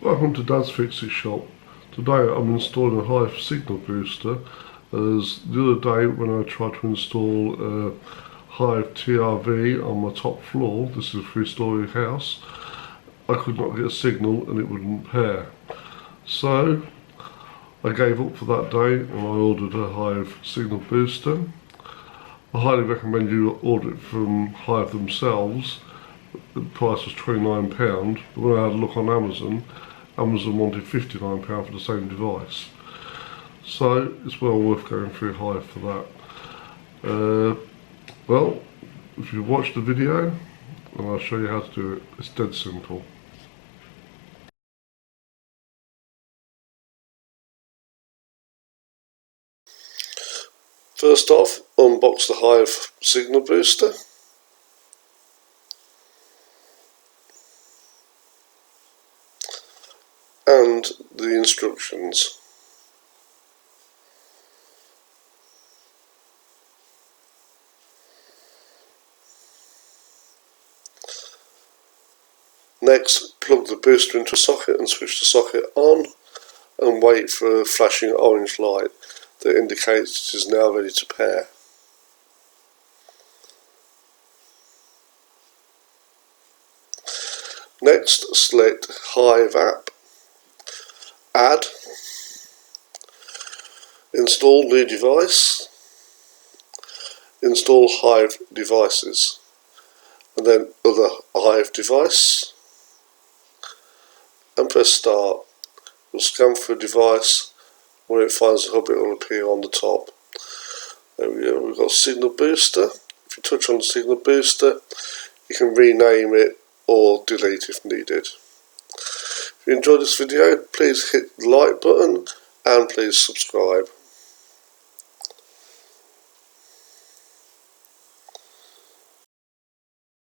Welcome to Dad's Fix-It shop. Today I'm installing a Hive signal booster, as the other day when I tried to install a Hive TRV on my top floor, this is a 3-storey house, I could not get a signal and it wouldn't pair. So I gave up for that day and I ordered a Hive signal booster. I highly recommend you order it from Hive themselves. The price was £29, but when I had a look on Amazon wanted £59 for the same device. So it's well worth going through Hive for that. Well, if you watch the video, then I'll show you how to do it. It's dead simple. First off, unbox the Hive signal booster. And the instructions. Next, plug the booster into a socket and switch the socket on and wait for a flashing orange light that indicates it is now ready to pair. Next, select Hive app, add, install new device, install Hive devices, and then other Hive device, and press start. We'll scan for a device. When it finds the hub, it will appear on the top. There we go, we've got signal booster. If you touch on the signal booster, you can rename it or delete if needed. If you enjoyed this video, please hit the like button and please subscribe.